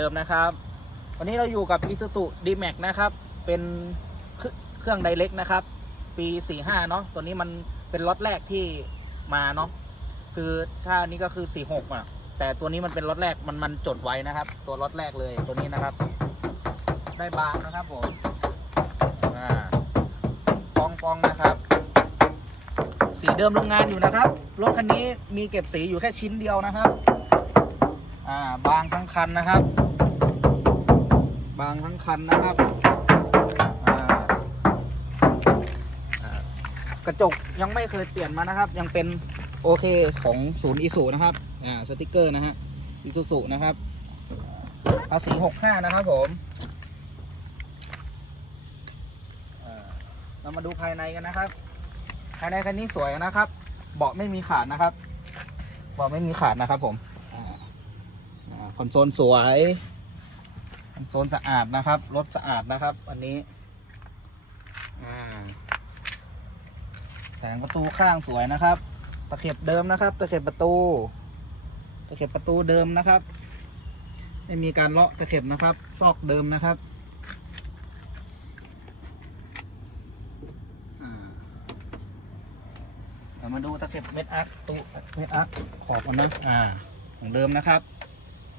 เดิมนะครับ วันนี้เราอยู่กับ i s u z u D-Max นะครับ เป็นเครื่องไดเ c กนะครับ ปี 45 เนาะตัวนี้มันเป็นล็อตแรกที่มาเนาะคือถ้านี้ก็คือ 46อะแต่ตัวนี้มันเป็นล็อตแรกมันมันจดไว้นะครับ ตัวล็อตแรกเลยตัวนี้นะครับ ได้บางนะครับผมอ่าปองปองนะครับ สีเดิมโรงงานอยู่นะครับรถคันนี้มีเก็บสีอยู่แค่ชิ้นเดียวนะครับ อ่าบางทั้งคันนะครับ บางทั้งคันนะครับกระจกยังไม่เคยเปลี่ยนมานะครับ ยังเป็นโอเคของศูนย์อีสุนะครับอ่าสติกเกอร์นะฮะอีซูซุนะครับภาษีหกห้านะครับผมเรามาดูภายในกันนะครับ ภายในคันนี้สวยนะครับ เบาะไม่มีขาดนะครับ เบาะไม่มีขาดนะครับผมอคอนโซลสวย โซลสะอาดนะครับ รถสะอาดนะครับ อันนี้แสงประตูข้างสวยนะครับ ตะเข็บเดิมนะครับ ตะเข็บประตู ตะเข็บประตูเดิมนะครับ ไม่มีการเลาะตะเข็บนะครับ ซอกเดิมนะครับเรามาดูตะเข็บเม็ดอาร์คตู้เม็ดอาร์คขอบกันนะ อ่า ของเดิมนะครับ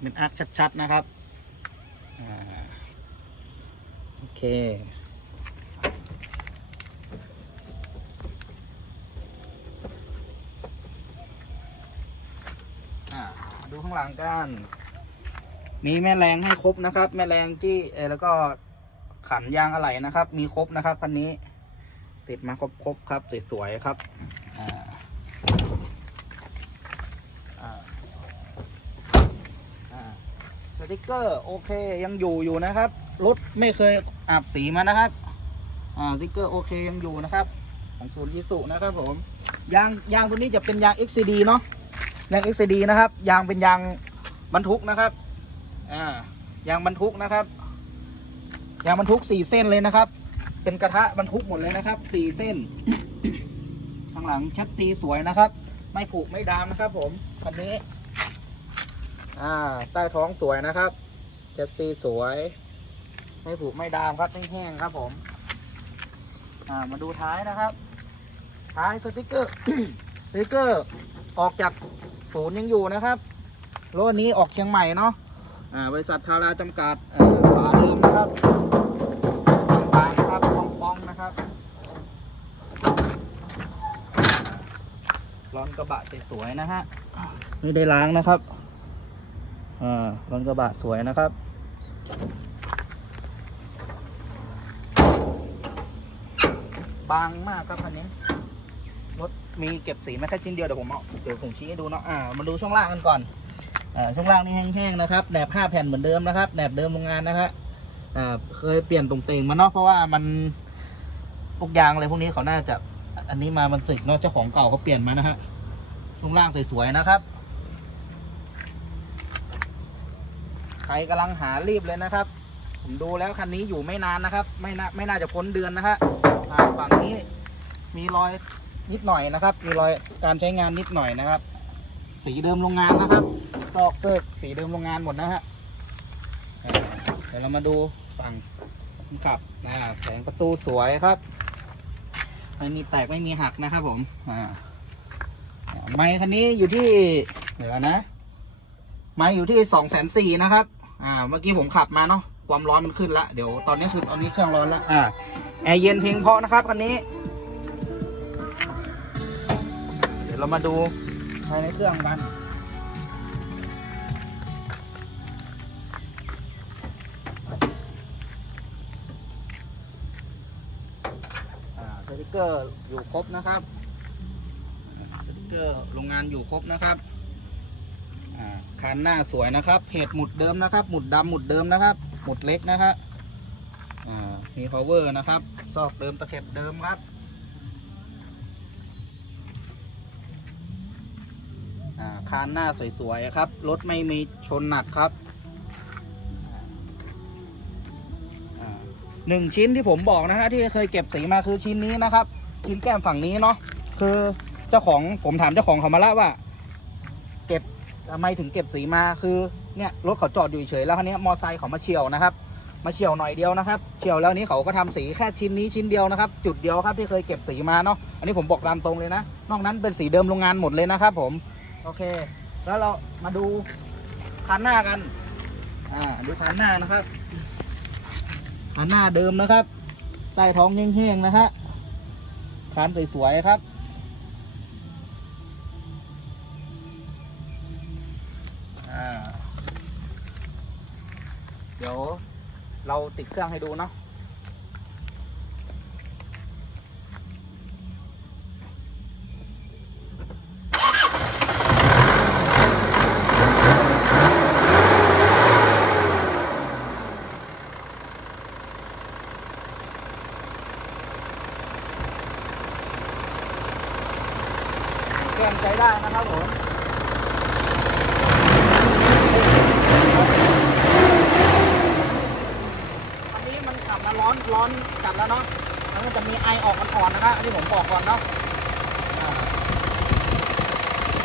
เม็ดอาร์คชัดๆนะครับ อ่า โอ เค ดูข้างหลังกัน มีแม่แรงให้ครบนะครับ แม่แรงที่แล้วก็ขันยางอะไหล่นะครับ มีครบนะครับคันนี้ ติดมาครบครบๆครับสวยๆครับ อ่าอ่าอ่า สติกเกอร์โอเคยังอยู่อยู่นะครับรถไม่เคยอาบสีมานะครับอ่าสติกเกอร์โอเคยังอยู่นะครับ ของศูนย์ยิสุนะครับผมยางยางตัวนี้จะเป็นยาง XCD เนาะยาง XCD นะครับยางเป็นยางบรรทุกนะครับอ่ายางบรรทุกนะครับยางบรรทุกสี่เส้นเลยนะครับ เป็นกระทะบรรทุกหมดเลยนะครับสี่เส้นข้างหลังชัดซีสวยนะครับ ไม่ผุไม่ดามนะครับ ผมคันนี้ อ่า ใต้ท้องสวยนะครับชัดซีสวย ไม่ผุไม่ดามครับแห้งๆครับผม อ่า มาดูท้ายนะครับ ท้ายสติกเกอร์สติกเกอร์ออกจากศูนย์ยังอยู่นะครับรถนี้ออกเชียงใหม่เนาะอ่าบริษัททาราจำกัดเอ่อฝาเดิมนะครับบางนะครับปองปองๆนะครับร้อนกระบะสวยๆนะฮะไม่ได้ล้างนะครับ อ่าร้อนกระบะสวยนะครับ บางมากครับคันนี้รถมีเก็บสีไม่แค่ชิ้นเดียวเดี๋ยวผมเอาเดี๋ยวผมชี้ให้ดูเนาะอ่ามาดูช่วงล่างกันก่อนอ่าช่วงล่างนี่แห้งๆนะครับแหนบห้าแผ่นเหมือนเดิมนะครับแหนบเดิมโรงงานนะครับอ่าเคยเปลี่ยนตรงเตงมาเนาะเพราะว่ามันพวกยางอะไรพวกนี้เขาน่าจะอันนี้มามันสึกเนาะเจ้าของเก่าเขาเปลี่ยนมานะฮะช่วงล่างสวยๆนะครับ ครกำลังหารีบเลยนะครับ ผมดูแล้วคันนี้อยู่ไม่นานนะครับ ไม่น่าไม่น่าจะพ้นเดือนนะฮะฝั่งนี้มีรอยนิดหน่อยนะครับ มีรอยการใช้งานนิดหน่อยนะครับ สีเดิมโรงงานนะครับ ซอกเซิกสีเดิมโรงงานหมดนะฮะเดี๋ยวเรามาดูฝั่งคนขับนะแสงประตูสวยครับ ไม่มีแตกไม่มีหักนะครับผมอ่าไม้คันนี้อยู่ที่เดี๋ยวนะไม้อยู่ที่สองแสนสี่นะครับ อ่า เมื่อกี้ผมขับมาเนาะ ความร้อนมันขึ้นละ เดี๋ยวตอนนี้คือตอนนี้เครื่องร้อนละ อ่า แอร์เย็นเพียงพอนะครับคันนี้ เดี๋ยวเรามาดูภายในเครื่องกันอ่าสติกเกอร์อยู่ครบนะครับ สติกเกอร์โรงงานอยู่ครบนะครับอ่า คันหน้าสวยนะครับเพจหมุดเดิมนะครับ หมุดดำหมุดเดิมนะครับ หมุดเล็กนะครับมี power นะครับซอกเดิมตะเข็บเดิมครับคานหน้าสวยๆครับรถไม่มีชนหนักครับหนึ่งชิ้นที่ผมบอกนะฮะที่เคยเก็บสีมาคือชิ้นนี้นะครับ ชิ้นแก้มฝั่งนี้เนาะคือเจ้าของผมถามเจ้าของเขามาล้วว่า ทำไมถึงเก็บสีมาคือเนี่ยรถเขาจอดอยู่เฉยแล้วคันนี้มอไซค์เขามาเฉียวนะครับ มาเฉียวหน่อยเดียวนะครับเฉียวแล้วนี้เขาก็ทำสีแค่ชิ้นนี้ชิ้นเดียวนะครับ จุดเดียวครับที่เคยเก็บสีมาเนาะอันนี้ผมบอกตามตรงเลยนะ นอกนั้นเป็นสีเดิมโรงงานหมดเลยนะครับ ผมโอเค แล้วเรามาดูคันหน้ากันอ่าดูคันหน้านะครับคันหน้าเดิมนะครับใต้ท้องแห้งๆนะฮะคันสวยๆครับ ดี๋ยวเราติดเครื่องให้ดูเนาะ เครื่องใช้ได้นะครับผม อันนี้มันขับมาร้ อนร้อนจัดแล้วเนาะแล้วมันจะมีไอออกอ่อนๆนะครับอันนี้ผมบอกก่อนเนาะ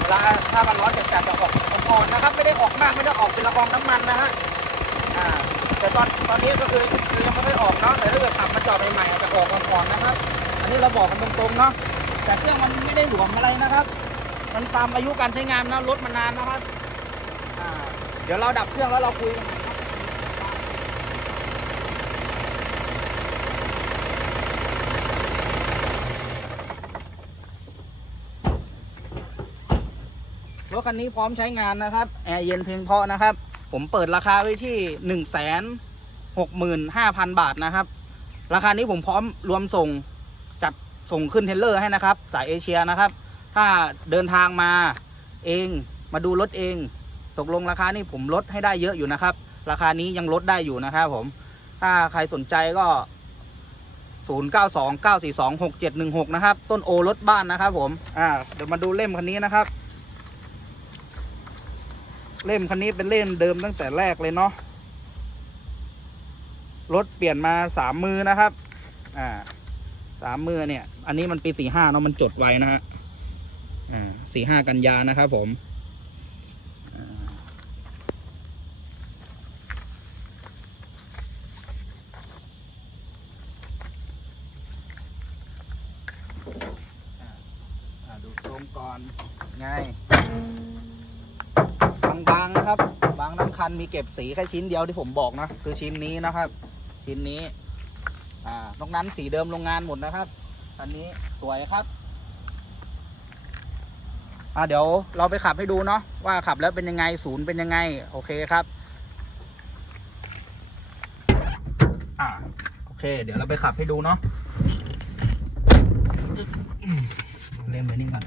เวลาถ้ามันร้อนจัดๆจะออกอ่อนๆนะครับ ไม่ได้ออกมากไม่ได้ออกเป็นละอองน้ำมันนะฮะอ่าแต่ตอนตอนนี้ก็คือคือยังไม่ค่อยออกเนาะแต่ถ้าเกิดขับมาจอดใหม่ๆอาจจะออกอ่อนๆนะครับ อันนี้เราบอกกันตรงๆเนาะแต่เครื่องมันไม่ได้หลวมอะไรนะครับ มันตามอายุการใช้งานนะรถมันนานนะครับอ่าเดี๋ยวเราดับเครื่องแล้วเราคุยกันใหม่ครับ ร ถคันนี้พร้อมใช้งานนะครับ แอร์เย็นเพียงพอนะครับ ผมเปิดราคาไว้ที่หนึ่งแสนหกหมื่นห้าพันบาทนะครับ ราคานี้ผมพร้อมรวมส่งจัดส่งขึ้นเทรลเลอร์ให้นะครับ สายเอเชียนะครับ ถ้าเดินทางมาเองมาดูรถเอง ตกลงราคานี่ผมลดให้ได้เยอะอยู่นะครับ ราคานี้ยังลดได้อยู่นะครับผม ถ้าใครสนใจก็ 0 9 2 9 4 2 6 7 1 6 นะครับ ต้นโอรถบ้านนะครับผม อ่า เดี๋ยวมาดูเล่มคันนี้นะครับ เล่มคันนี้เป็นเล่มเดิมตั้งแต่แรกเลยเนาะรถเปลี่ยนมาสามมือนะครับ อ่าสามมือเนี่ย อันนี้มันปีสี่ห้าเนาะมันจดไว้นะฮะ อ่าสี่ห้ากันยานะครับผมอ่าอ่าดูทรงก่อน ไง บางๆนะครับ บางน้ำ คันมีเก็บสีแค่ชิ้นเดียวที่ผมบอกนะ คือชิ้นนี้นะครับ ชิ้นนี้ อ่านอกนั้นสีเดิมโรงงานหมดนะครับอันนี้สวยครับ อ่าเดี๋ยวเราไปขับให้ดูเนาะว่าขับแล้วเป็นยังไงศูนย์เป็นยังไง โอเคครับ อ่าโอเค เดี๋ยวเราไปขับให้ดูเนาะเล่นไว้นี่ก่อน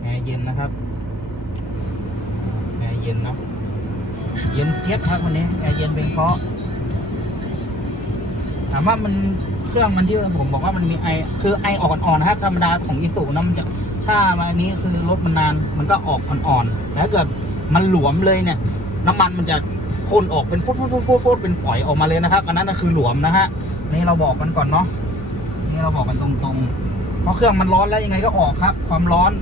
แอร์เย็นนะครับ แอร์เย็นเนาะ เย็นเจี๊ยบครับวันนี้แอร์ เพราะถามว่ามันเครื่องมันที่ผมบอกว่ามันมีไอ คือไอออกอ่อนๆนะครับธรรมดาของอีสูนะมันจะถ้ามาอันนี้คือรถมันนาน มันก็ออกอ่อนๆแล้วเกิดมันหลวมเลยเนี่ย น้ำมันมันจะพ่นออกเป็นฟุดฟุดฟุดฟุดเป็นฝอยออกมาเลยนะครับอันนั้นคือหลวมนะฮะนี่เราบอกกันก่อนเนาะนี่เราบอกกันตรงๆ เพราะเครื่องมันร้อนแล้วยังไงก็ออกครับ ความร้อน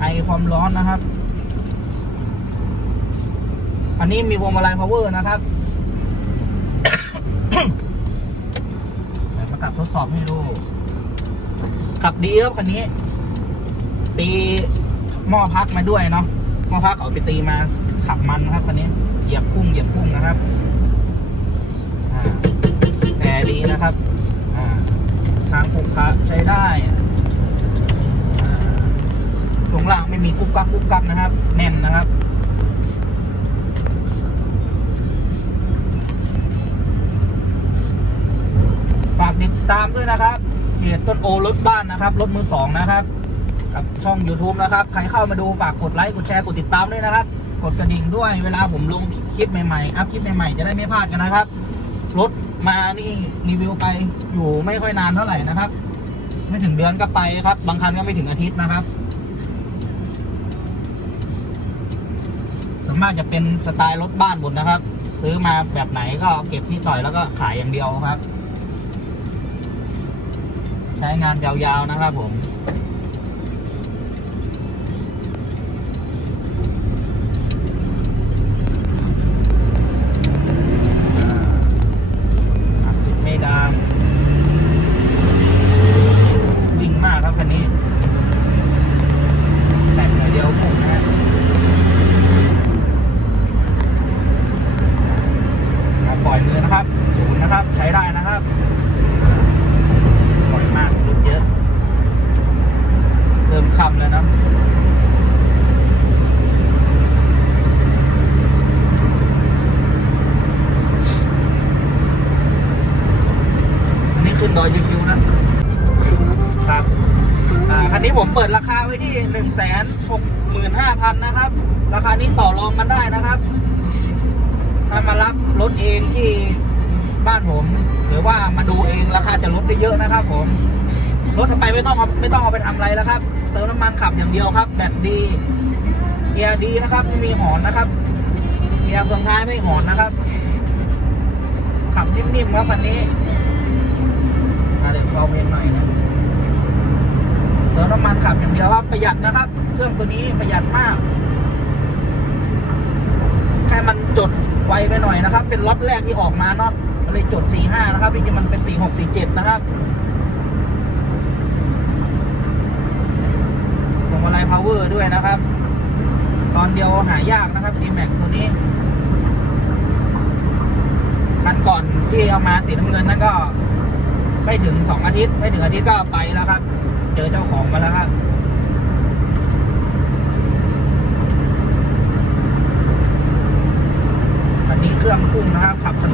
ไอความร้อนนะครับ อันนี้มีพวงมาลัย power นะครับเดี๋ยวมาขับทดสอบให้ดู ขับดีครับคันนี้ ตีหม้อพักมาด้วยเนาะหม้อพักเขาไปตีมาขับมันครับคันนี้ เหยียบพุ่งเหยียบพุ่งนะครับอ่าแอร์ดีนะครับอ่าทางผูกคะใช้ได้อ่าช่วงล่างไม่มีกุ๊กกักกุ๊กกักนะครับ แน่นนะครับ ฝาก ตามด้วยนะครับเพจต้นโอรถบ้านนะครับรถมือสองนะครับ กับช่อง YouTube นะครับใครเข้ามาดูฝากกดไลค์กดแชร์กดติดตามด้วยนะครับ กดกระดิ่งด้วยเวลาผมลงคลิปใหม่ๆอัพคลิปใหม่ๆ จะได้ไม่พลาดกันนะครับรถมานี่รีวิวไปอยู่ไม่ค่อยนานเท่าไหร่นะครับ ไม่ถึงเดือนก็ไปครับ บางคันก็ไม่ถึงอาทิตย์นะครับส่วนมากจะเป็นสไตล์รถบ้านหมดนะครับ ซื้อมาแบบไหนก็เก็บนิดหน่อยแล้วก็ขายอย่างเดียวครับ ช้ช้งานยาวๆนะครับผม อัดสิบไม่ดังวิ่งมากครับคันนี้ แต่งหน่อยเดียวผมนะฮะอ่าปล่อยมือนะครับศูนย์นะครับ ใช้ได้นะครับ ปล่อยมากรถเยอะ เริ่มคำแล้วนะ อันนี้ขึ้น ดอยชิวนะครับคันนี้ผมเปิดราคาไว้ที่หนึ่งแสนหกหมื่นห้าพันนะครับ ราคานี้ต่อรองกันได้นะครับ ถ้ามารับรถเองที่บ้านผม หรือว่ามาดูเองราคาจะลดได้เยอะนะครับ ผมรถไปไม่ต้องเอาไม่ต้องเอาไปทำอะไรแล้วครับ เติมน้ำมันขับอย่างเดียวครับ แบตดีเกียร์ดีนะครับไม่มีหอนนะครับเกียร์เฟืองท้ายไม่หอนนะครับ ขับนิ่มๆครับคันนี้ อะเดี๋ยวเราเพลงหน่อยนะเติมน้ำมันขับอย่างเดียวครับประหยัดนะครับ เครื่องตัวนี้ประหยัดมาก แค่มันจดไวไปหน่อยนะครับ เป็นล็อตแรกที่ออกมาเนาะเลยจด45นะครับจริงๆมันเป็น46 47นะครับพวงมาลัยพาวเวอร์ด้วยนะครับ ตอนเดียวหายากนะครับ d m a x ตัวนี้คันก่อนที่เอามาติดน้ำเงินนั่นก็ ไม่ถึงสองอาทิตย์ไม่ถึงอาทิตย์ก็ไปแล้วครับ เจอเจ้าของมาแล้วครับคันนี้เครื่องพุ่งนะครับขับถนน